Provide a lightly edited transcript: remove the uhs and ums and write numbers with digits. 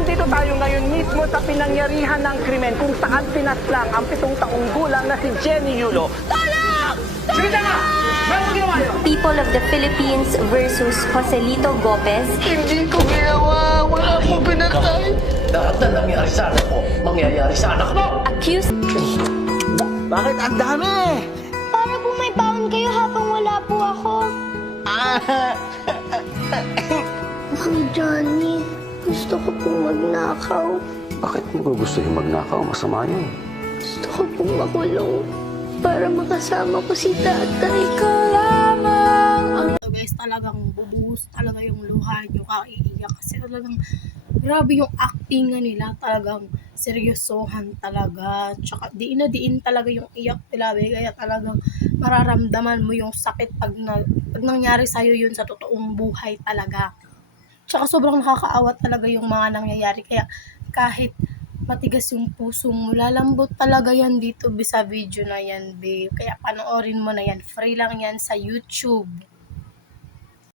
nandito tayo ngayon mismo sa pinangyarihan ng krimen kung saan pinaslang ang 7 taong gulang na si Jenny Yulo. Tulong! Sige na! Meron ginawa yun! People of the Philippines versus Joselito Gopez. Hindi ko ginawa. Wala po pinatay. Lahat na nangyari sa anak ko, mangyayari sa anak mo! Accused Bakit ang dami? Para po may baon kayo habang wala po ako. Mami Johnny, gusto ko pong magnakaw. Bakit mo gusto yung magnakaw? Masama yun. Gusto ko pong makulong para makasama ko si tatay. So guys, talagang bubuhos talaga yung luha nyo kaiiyak kasi talagang grabe yung acting nga nila, talagang seryosohan talaga, tsaka diin na diin talaga yung iyak nila, kaya talagang mararamdaman mo yung sakit pag nangyari sa'yo yun sa totoong buhay talaga. Tsaka sobrang nakakaawa talaga yung mga nangyayari, kaya kahit matigas yung puso mo, lalambot talaga yan dito sa video na yan, babe. Kaya panoorin mo na yan, free lang yan sa YouTube.